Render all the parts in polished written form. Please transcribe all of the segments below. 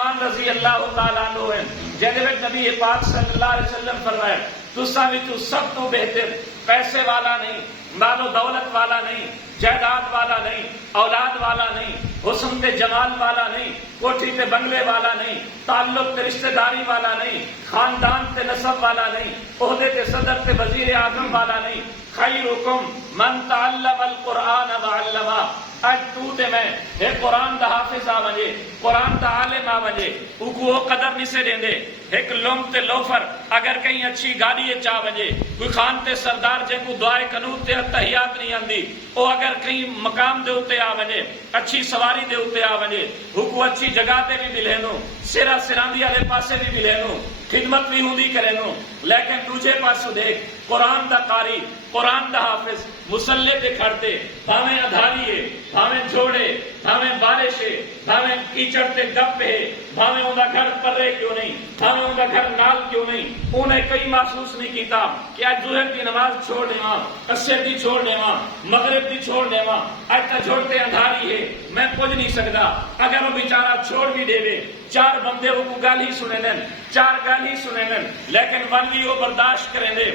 عثمان رضی اللہ تعالیٰ عنہ ہیں جہدے وچ نبی پاک صلی اللہ علیہ وسلم فرمایا تساں وچوں سب تو بہتر پیسے والا نہیں، مال و دولت والا نہیں، جائیداد والا نہیں، اولاد والا نہیں، حسن تے جمال والا نہیں، کوٹھی تے بنگلے والا نہیں، تعلق تے رشتہ داری والا نہیں، خاندان تے نسب والا نہیں، عہدے تے صدر تے وزیر اعظم والا نہیں۔ خیرکم من تعلم القرآن وعلمہ، اج تو تے میں ایک قرآن دا حافظ آ ونجے، قرآن دا عالم آ ونجے، وہ قدر نہیں سے دیندے۔ ایک لوم تے لوفر اگر کہیں اچھی گاڑی چاہ ونجے، کوئی خان تے سردار جے کو دعائے قنوت تے تحیات نہیں آندی، او اگر کہیں مقام دے اتے آ ونجے، اچھی سواری دے اتے آ ونجے، کو اچھی جگہ تے بھی ملے نو، سیرا سراندی والے پاسے بھی ملے نو، خدمت بھی ہوندی کرے نو، لیکن دوجے پاسوں دیکھ قرآن دا قاری، قرآن دا حافظ مسلے تے کھڑتے، بھاویں ادھاریے، بھاویں جوڑے، بھاویں بارشے، بھاویں کیچڑ تے گپے، بھاویں اوندا گھر پرے کیوں نہیں، بھاویں اوندا گھر نال کیوں نہیں، انہیں کئی محسوس نہیں کیتا کہ آج ظہر کی نماز چھوڑ دیواں، عصر دی چھوڑ دیواں، مغرب دی چھوڑ دیواں، آج تا جوڑتے اندھاری ہے میں کچھ نہیں سکدا۔ اگر وہ بیچارہ چھوڑ بھی دے وے، چار بندے وہ گل ہی سنے لین، چار گل ہی سنے لین، لیکن ونگی وہ برداشت کریں دے۔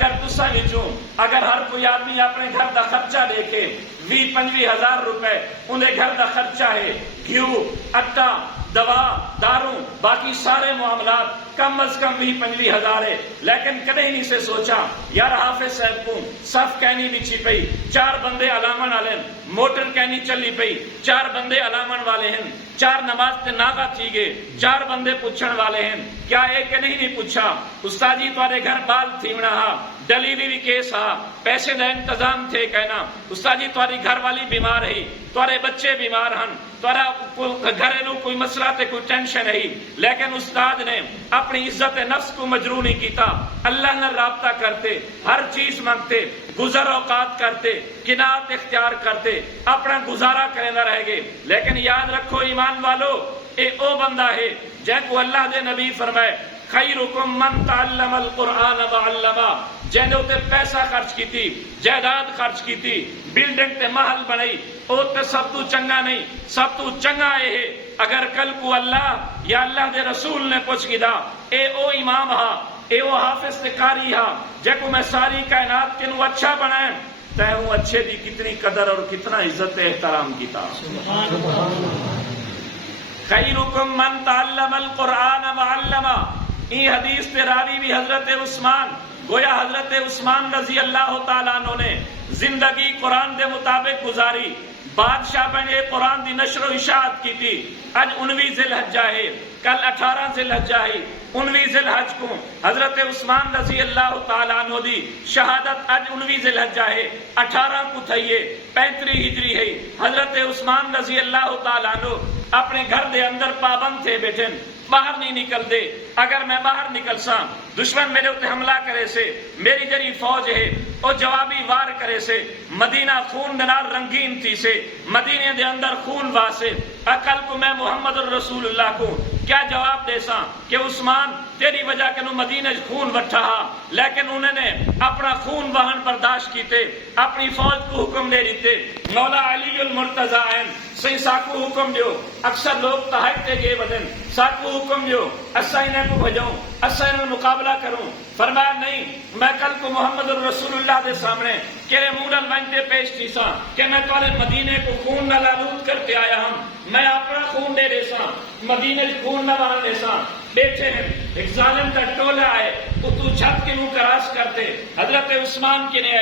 اگر تساں وچوں اگر ہر کوئی آدمی اپنے گھر دا خرچہ دیکھے 20-25 ہزار روپے انہیں گھر دا خرچہ ہے، گھیو، آٹا، دوا، داروں، باقی سارے معاملات کم از کم 20-25 ہزار ہے، لیکن کدے ہی نہیں سے سوچا یار حافظ صاحب کو صف کہنی بچھی پئی، چار بندے علامن والے، موٹر کہنی چلی پئی، چار بندے علامن والے ہیں، چار نماز تے ناغا تھی گئے، چار بندے پوچھن والے ہیں، کیا ایک نہیں پوچھا استاد جی تمہارے گھر بال تھیونا ہا، ڈلیوری کیس ہا، پیسے دا انتظام تھے کہنا، استاد جی تمہاری گھر والی بیمار ہے، تمہارے بچے بیمار ہیں، تمہارا گھریلو کوئی مسئلہ تے کوئی ٹینشن ہے، لیکن استاد نے اپنی عزت نفس کو مجروح نہیں کیتا، اللہ نے رابطہ کرتے، ہر چیز مانگتے، گزر اوقات کرتے، قناعت اختیار کرتے، اپنا گزارا کرنے نہ رہ گئے۔ لیکن یاد رکھو ایمان والو، اے او بندہ ہے جن کو اللہ دے نبی فرمائے خیرکم من تعلم القرآن وعلمہ، جن تے پیسہ خرچ کیتی، جائیداد خرچ کیتی، بلڈنگ تے محل بنائی، او تے سب تو چنگا نہیں، سب تو چنگا اے ہے اگر کل کو اللہ یا اللہ دے رسول نے پوچھ گدا اے او امام ہا، اے او حافظ تے قاری ہا جے کو میں ساری کائنات کے نو اچھا بنائیں، تے وہ اچھے دی کتنی قدر اور کتنا عزت احترام کیتا۔ خیرکم من تعلم القرآن وعلمہ، یہ حدیث پہ راوی بھی حضرت عثمان، گویا حضرت عثمان رضی اللہ تعالیٰ عنہ نے زندگی قرآن دے مطابق گزاری، بادشاہ بنے قرآن دی نشر و اشاعت کی تھی۔ اج 19 ذی الحجہ ہے، کل 18 ذی الحجہ ہے، 19 ذی الحج کو حضرت عثمان رضی اللہ تعالیٰ عنہ دی شہادت اج 19 ذی الحجہ ہے، 18 کو تھئیے 35 ہجری ہے۔ حضرت عثمان رضی اللہ تعالیٰ عنہ اپنے گھر دے اندر پابند تھے، بیٹھے باہر نہیں نکل دے، اگر میں باہر نکل سا دشمن میرے اتنے حملہ کرے سے، میری جری فوج ہے او جوابی وار کرے سے، مدینہ خون نال رنگین تھی سے، مدینے دے اندر خون واسے، اکل کو میں محمد الرسول اللہ کو کیا جواب دے سا کہ عثمان تیری وجہ کے نو مدینہ خون وٹھا، لیکن انہوں نے اپنا خون وہن برداشت کیتے، اپنی فوج کو حکم دے دیتے، مولا علی المرتضی ہیں سی ساکو حکم دیو، اکثر لوگ تحائتے گئے بدن، ساکو حکم دیو اسا انہیں کو بھجاؤں، اسا انہیں مقابلہ کروں، فرمایا نہیں میں کل کو محمد الرسول اللہ دے سامنے کہے مونڈل بنتے پیش کی سا کہ میں تمہارے مدینے کو خون نہ آلود کرتے آیا ہوں، میں اپنا خون دے دے سا، مدینے خون نہ بہا دے سا۔ بیٹھے ہیں ایک ظالم کا ٹولہ آئے تو چھت کے منہ کراس کرتے، حضرت عثمان کی نے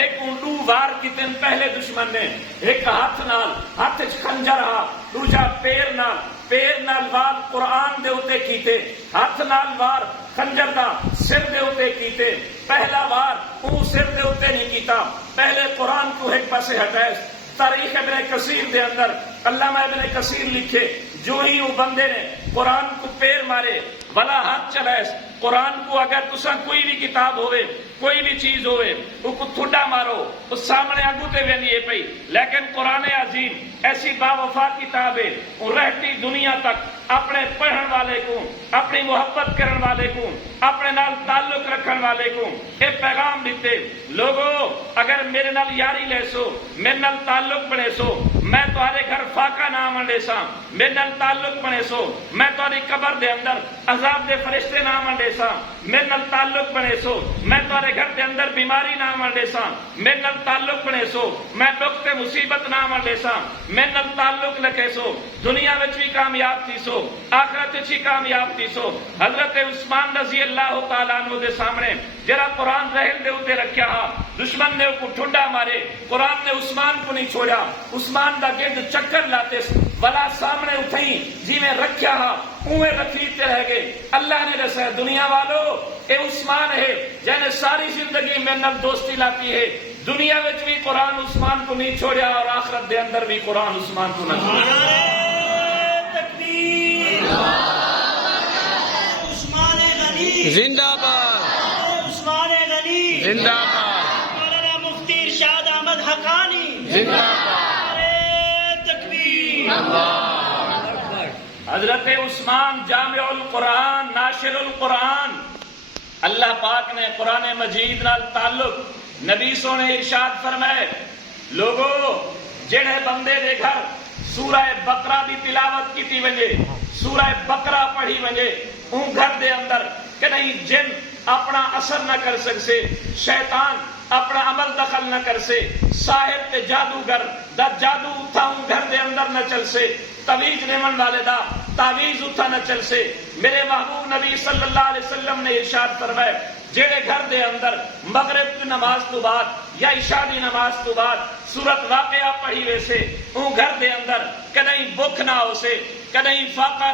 ایک اونڈو وار کی دن پہلے دشمن نے ایک ہاتھ نال ہاتھ خنجر ہا، دوجا پیر نال وار قرآن دے اتے کیتے، ہاتھ نال وار خنجر دا سر دے اتے کیتے، پہلا وار اون سر دے اتے نہیں کیتا، پہلے قرآن کو ایک پاسے ہٹائے۔ تاریخ ابن کثیر دے اندر علامہ ابن کثیر لکھے جو ہی وہ بندے نے قرآن کو پیر مارے بلا ہاتھ چلائے، قرآن کو اگر تساں کوئی بھی کتاب ہوئے کوئی بھی چیز ہوئے وہ کو تھوڑا مارو اس سامنے آگو تے وینی پئی، لیکن قرآن عظیم ایسی با وفا کتاب ہے وہ رہتی دنیا تک اپنے پڑھن والے کو، اپنی محبت کرن والے کو، اپنے نال تعلق رکھن والے کو یہ پیغام دیتے، لوگو اگر میرے نال یاری لے سو، میرے نال تعلق بنے سو، میں تہارے گھر فاقہ نہ آمن ڈیساں میرے نال تعلق بنے سو میں تہاری قبر دے اندر عذاب دے فرشتے نہ آمن ڈیساں میرے نال تعلق بنے سو میں تہارے گھر دے اندر بیماری نہ آمن ڈیساں میرے نال تعلق بنے سو میں دکھ تے مصیبت نہ آمن ڈیساں میرے نال تعلق لکھے سو دنیا وچ بھی کامیاب تھی سو آخرت وچ بھی کامیاب تھی سو حضرت عثمان رضی اللہ تعالیٰ عنہ دے سامنے جرا قرآن رہل دے اوتے رکھیا ہا دشمن نے کو ٹھنڈا مارے قرآن نے عثمان کو نہیں چھوڑا عثمان دا گرد چکر لاتے بلا سامنے اٹھیں جی میں رکھیا ہا اوے رکھیتے رہ گئے اللہ نے رسے دنیا والو اے عثمان ہے جنہیں ساری زندگی میں نل دوستی لاتی ہے دنیا وچ بھی قرآن عثمان کو نہیں چھوڑیا اور آخرت دے اندر بھی قرآن عثمان کو نہ چھوڑیا زندہ باد عثمان غنی زندہ باد مولانا مفتی ارشاد احمد حقانی زندہ باد تکبیر حضرت عثمان جامع القرآن ناشر القرآن اللہ پاک نے قرآن مجید نال تعلق نبی سونے ارشاد فرمائے لوگو جڑے بندے دے گھر سورہ بقرہ دی تلاوت کیتی ونجے سورہ بقرہ پڑھی ونجے ان گھر دے اندر کہ نہیں جن اپنا اثر نہ کر سکے شیطان اپنا عمل دخل نہ کر سے ساحر تے جادوگر دا جادو اتھا ان گھر دے اندر نہ چل سے تویز نیمن والے دا تعویز اتھا نہ چل سے میرے محبوب نبی صلی اللہ علیہ وسلم نے ارشاد فرمائے جیڑے گھر دے اندر مغرب کی نماز تو بعد یا عشاء دی نماز تو بعد سورت واقعہ پڑھی ویسے ان گھر دے اندر کدیں بکھ نہ ہو سے کدیں فاقہ نہ